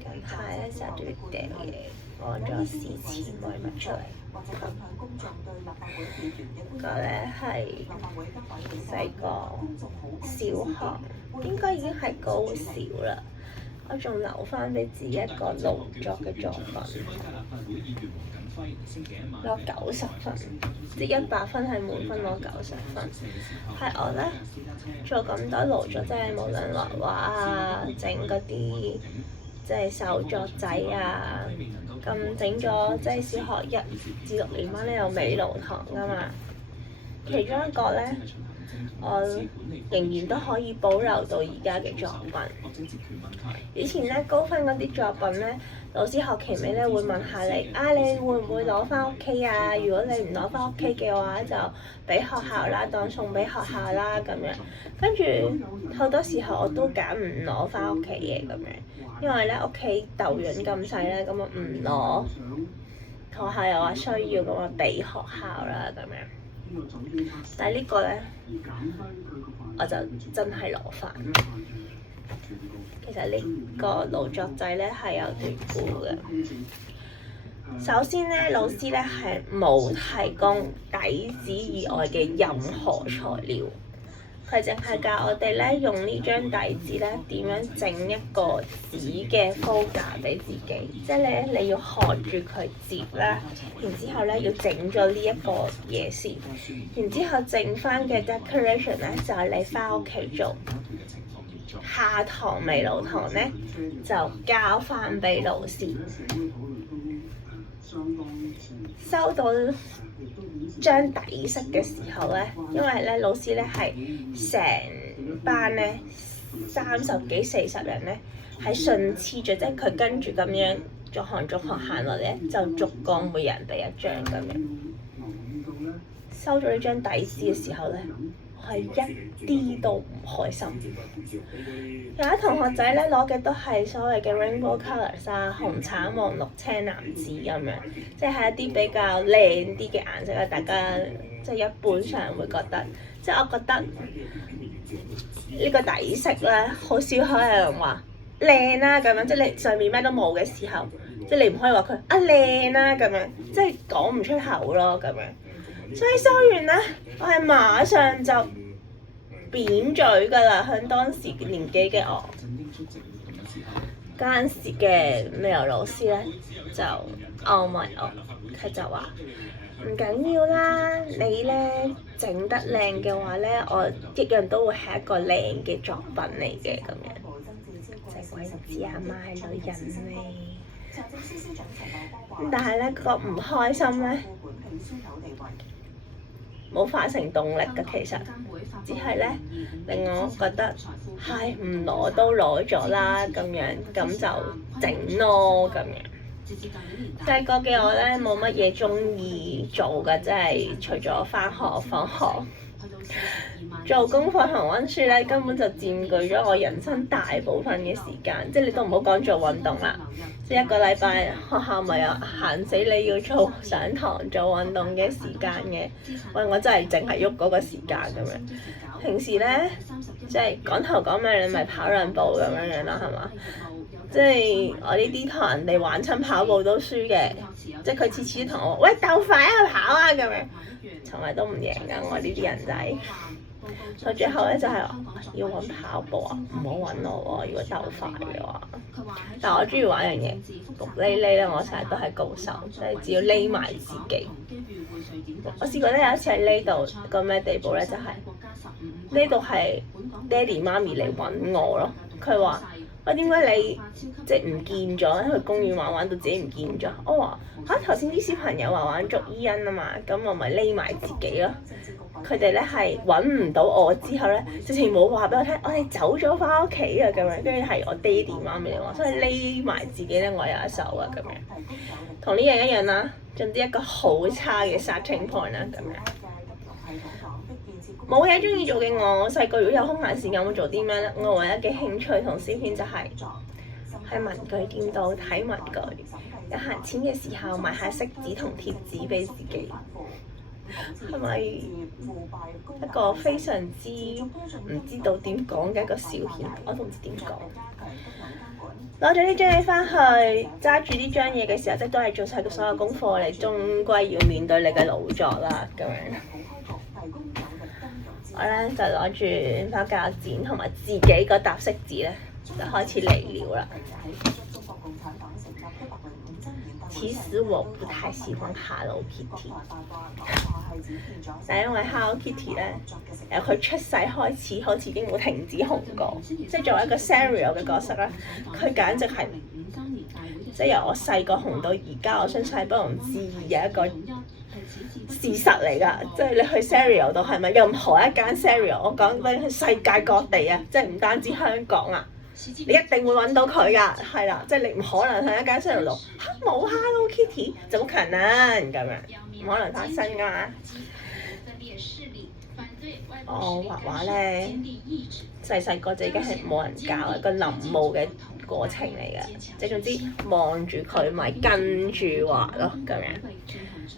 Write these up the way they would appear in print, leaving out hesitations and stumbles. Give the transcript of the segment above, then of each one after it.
近排咧成日都要掉嘢，按咗事前遺物出嚟。個咧係細個小學，應該已經係高小啦。我仲留翻俾自己一個勞作嘅作品，攞90分，即係100分係滿分攞90分。係我咧做咁多勞作，即係無論畫畫啊、整嗰啲即係手作仔啊，咁整咗即係小學1至6年班咧有美勞堂㗎嘛。其中一個咧，我仍然都可以保留到而家嘅作品。以前咧高分嗰啲作品咧，老師學期尾咧會問下你你會唔會攞翻屋企啊？如果你唔攞翻屋企嘅話，就俾學校啦，當送俾學校啦咁樣。跟住好多時候我都揀唔攞翻屋企嘅咁樣，因為咧屋企豆潤咁細咧，咁我唔攞，學校又話需要咁啊，俾學校啦咁樣。但係呢個咧，我就真係攞翻。其實呢個勞作仔咧係有段故嘅。首先咧，老師咧係冇提供底紙以外嘅任何材料，佢淨係教我哋咧用呢張底紙咧點樣整一個紙嘅 folder 俾自己，即係咧你要學住佢摺啦，然之後咧要整咗呢一個嘢先，然之後剩翻嘅 decoration 咧就係你翻屋企做。下堂美勞堂咧就交翻俾老師。收到張底色嘅時候咧，因為咧老師咧係成班咧30幾40人咧係順次序，即係佢跟住咁樣逐行行落嚟，就逐個每人俾一張咁樣。收咗呢張底紙嘅時候咧，我係一啲都唔開心。有啲同學仔咧攞嘅都係所謂嘅 rainbow colours 啊，紅橙黃綠青藍紫咁樣，即係一啲比較靚啲嘅顏色啊。大家即係一般上會覺得，即係我覺得呢個底色咧，好少可有人話靚啦咁樣，即係你上面咩都冇嘅時候，即係你唔可以話佢靚啦咁樣，即係講唔出口咯咁樣。所以收完咧，我係馬上就扁嘴㗎啦，向當時年紀嘅我。嗰陣時嘅美勞老師咧就安慰我，佢就話唔緊要啦，你咧整得靚嘅話咧，我一樣都會係一個靚嘅作品嚟嘅咁樣。就係鬼知阿媽係女人咩？但係咧個唔開心咧冇化成動力㗎，其實只係咧令我覺得係唔攞都攞咗啦，咁樣咁就整咯咁樣。細個嘅我咧冇乜嘢鍾意做㗎，即係除咗返學放學。做功課同溫書咧，根本就佔據咗我人生大部分嘅時間。即係你都唔好講做運動啦，即係一個禮拜學校咪有限死你要做上堂做運動嘅時間嘅。喂，我真係淨係喐嗰個時間咁樣。平時咧，即係講頭講尾，你咪跑2步咁樣啦，係嘛？即係我呢啲同人哋玩親跑步都輸嘅，即係佢次次同我喂鬥快啊跑啊咁樣，從來都唔贏㗎我呢啲人仔。到最後咧就係要揾跑步啊，唔好揾我喎。如果鬥快嘅話，但我中意玩樣嘢，焗匿匿咧，我成日都係高手，即係只要匿埋自己。我試過咧有一次喺呢度個咩地步咧，就係呢度係爹哋媽咪嚟揾我咯。佢話：喂，點解你即係唔見咗？去公園玩到自己唔見咗。我話頭先啲小朋友話玩捉伊人啊嘛，咁我咪匿埋自己咯。佢哋咧係揾唔到我之後咧，直情冇話俾我聽，我哋走咗翻屋企啊咁樣，跟住係我爹哋媽咪嚟話，所以匿埋自己咧，我有一手啊咁樣，同呢樣一樣啦，總之一個好差嘅 starting point 啦咁樣。冇嘢中意做嘅我，細個如果有空閒時間會做啲咩咧？我唯一嘅興趣同消遣就係喺文具店度睇文具，有閒錢嘅時候買下色紙同貼紙俾自己。係咪一個非常之唔知道點講嘅一個小險？我都唔知點講。攞咗呢張嘢翻去，揸住呢張嘢嘅時候，即係都係做晒個所有功課，你終歸要面對你嘅勞作啦，咁樣。我咧就攞住包膠剪同埋自己個搭色紙咧，就開始嚟料啦。其實我不太喜歡 Hello Kitty， 但係因為 Hello Kitty 咧，佢出世開始好似已經冇停止紅過，即係作為一個 Sanrio 嘅角色咧，佢簡直係即係由我細個紅到而家，我相信係不容置疑嘅一個事實嚟㗎。即係你去 Sanrio 度係咪任何一間 Sanrio？ 我講緊去世界各地啊，即係唔單止香港啊。你一定會揾到佢㗎，係啦，即係你唔可能喺一間 Sanrio 度冇 Hello Kitty，就冇可能咁樣，唔可能發生㗎嘛。我畫畫咧，細個就已經係冇人教，一個臨摹嘅過程嚟嘅，即係總之望住佢咪跟住畫咯咁樣。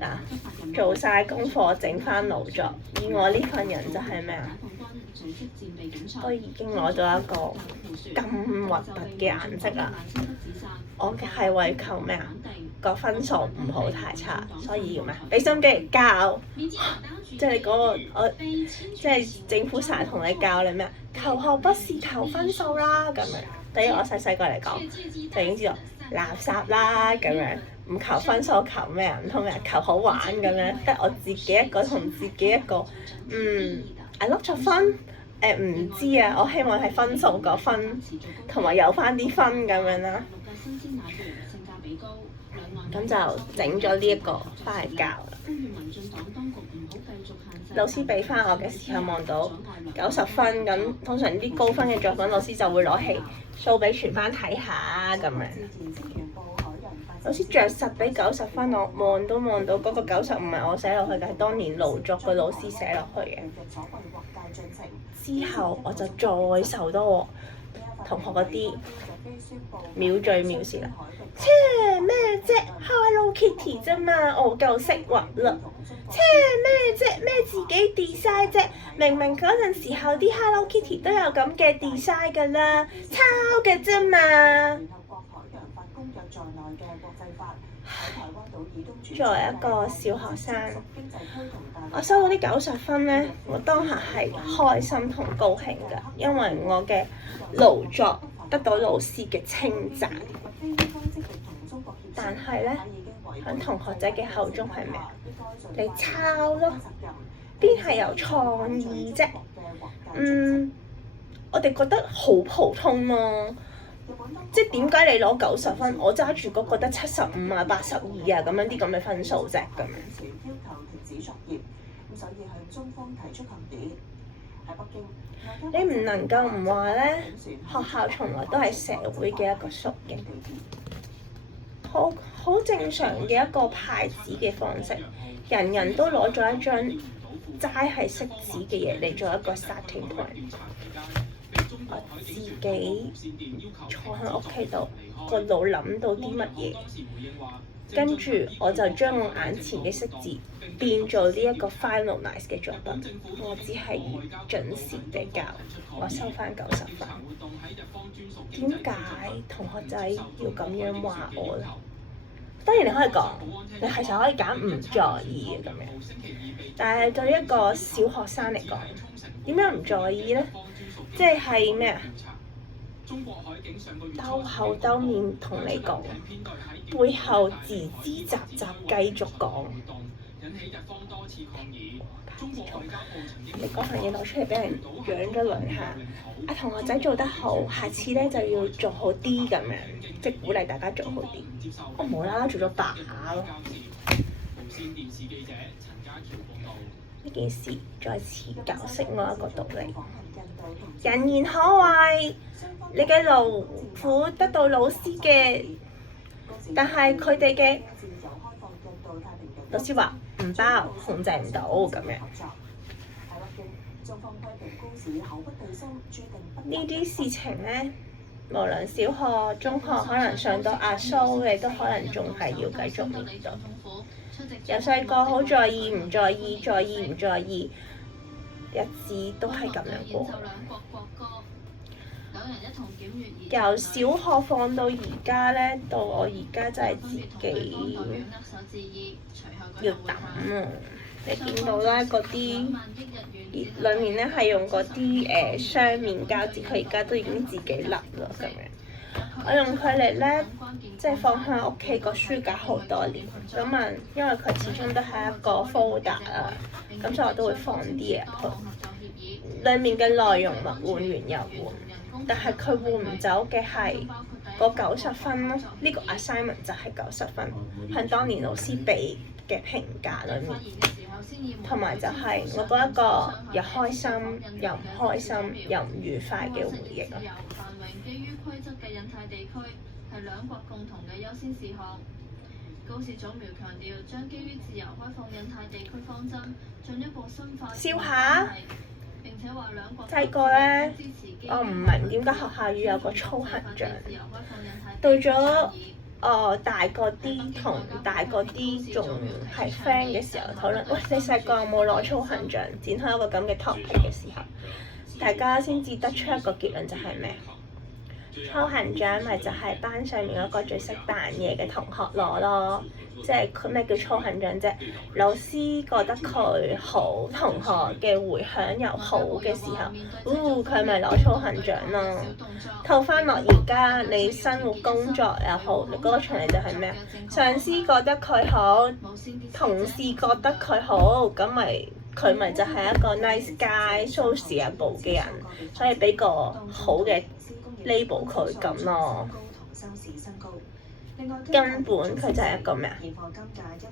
嗱，做晒功課，整翻勞作，以我呢份人就係咩啊？我已經攞咗一個咁核突嘅顏色啦，我係為求咩啊？個分數唔好太差，所以要咩？俾心機嚟教，即係你嗰個我，即係政府成日同你教你咩？求學不是求分數啦咁樣。對於我細個嚟講，就已經知道垃圾啦咁樣，唔求分數求咩啊？唔通咩？求好玩咁樣，得我自己一個同自己一個，I love 咗分。唔知啊，我希望係分數個分，同埋有翻啲分咁樣啦。咁就整咗呢一個翻嚟教啦。老師俾翻我嘅時候望到90分，咁通常啲高分嘅作品，老師就會攞起掃俾全班睇下咁樣。老師着實俾90分，我望都望到嗰個90唔係我寫落去嘅，係當年勞作嘅老師寫落去嘅。之後我就再受到我同學嗰啲藐嘴藐舌啦，切咩啫 Hello Kitty 啫嘛，我夠識畫啦，切咩啫咩自己 design 啫，明明嗰陣時候啲 Hello Kitty 都有咁嘅 design 㗎啦，抄嘅啫嘛。作為一個小學生，我收到啲90分呢，我當下係開心同高興㗎，因為我嘅勞作得到老師嘅稱讚。但係呢，喺同學仔嘅口中係咩？你抄咯，邊係有創意啫？我哋覺得好普通咯。即係點解你攞90分，我揸住嗰個得75啊、82啊咁樣啲咁嘅分數啫咁樣。你唔能夠唔話咧，學校從來都係社會嘅一個縮影，好正常嘅一個派紙嘅方式，人人都攞咗一張齋係色紙嘅嘢嚟做一個 starting point。我自己坐喺屋企度，個腦諗到啲乜嘢，跟住我就將我眼前嘅色字變做呢一個 finalize 嘅作品。我只係準時地教，我收翻90分。點解同學仔要咁樣話我咧？當然你可以講，你其實可以揀唔在意嘅咁樣，但係對於一個小學生嚟講，點樣唔在意咧？即係咩啊？兜口兜面同你講，背後吱吱雜雜繼續講。你嗰份嘢攞出嚟俾人養咗兩下，同學仔做得好，下次咧就要做好啲咁樣，即係鼓勵大家做好啲。我無啦啦做咗8下咯。呢件事再次教識我一個道理。人言可畏，你嘅勞苦得到老師嘅，但係佢哋嘅老師話唔包，控制唔到咁樣。呢啲事情呢，無論小學、中學，可能上到阿蘇，你都可能仲係要繼續面對。由細個好在意唔在意，在意唔在意，日子都係咁樣過。由小學放到而家咧，到我而家真係自己要揼啊！你見到啦，嗰啲裡面咧係用嗰啲雙面膠紙，佢而家都已經自己甩啦咁樣。我用佢嚟咧，即係放喺屋企個書架好多年。咁啊，因為佢始終都係一個 folder 啊，咁所以我都會放啲嘢入去。裡面嘅內容物換完又換。但係佢換唔走嘅係個90分咯，呢個 assignment 就係90分，喺當年老師俾嘅評價裏面，同埋就係我嗰一個又開心又唔開心又唔愉快嘅回憶咯。笑下。細個咧，我唔明點解學校要有個操行獎。到咗大個啲，同大個啲仲係 friend 嘅時候討論，喂，你細個有冇攞操行獎？展開一個咁嘅 topic 嘅時候，大家先至得出一個結論就係咩？操行獎咪就係班上面嗰個最識扮嘢嘅同學攞咯。即係佢咩叫操行獎啫？老師覺得佢好，同學嘅迴響又好嘅時候，佢咪攞操行獎咯。套翻落而家你生活工作又好，你嗰個場嚟就係咩啊？上司覺得佢好，同事覺得佢好，咁咪佢咪就係一個 nice guy、sociable 嘅人，所以俾個好嘅 label 佢咁咯。根本佢就係一個咩啊？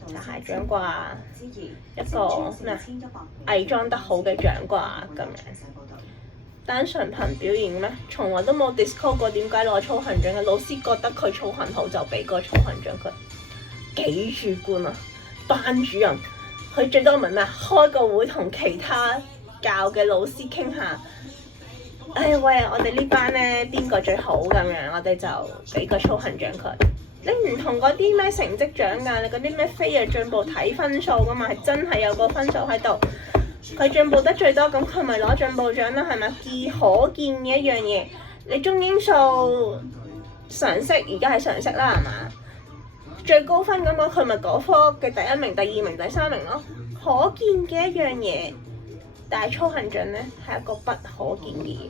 擦鞋獎啩，一個咩偽裝得好嘅獎啩咁樣。單純憑表現咩？從來都冇 discuss 過點解攞操行獎嘅。老師覺得佢操行好就俾個操行獎佢。幾主觀啊！班主任佢最多咪咩？開個會同其他教嘅老師傾下。喂，我哋呢班咧邊個最好咁樣？我哋就俾個操行獎佢。你唔同嗰啲咩成績獎㗎，你嗰啲咩飛躍進步睇分數㗎嘛，係真係有個分數喺度。佢進步得最多，咁佢咪攞進步獎啦，係咪？可見嘅一樣嘢，你中英數常識而家係常識啦，係嘛？最高分咁講，佢咪嗰科嘅第1名、第2名、第3名咯。可見嘅一樣嘢，但係操行獎咧係一個不可見嘅嘢。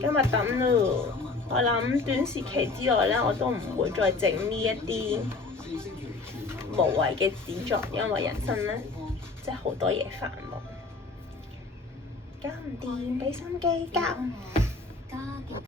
今日等咯，我諗短時期之內咧，我都唔會再整呢一啲無謂嘅紙作，因為人生咧即係好多嘢煩惱，搞唔掂，俾心機搞。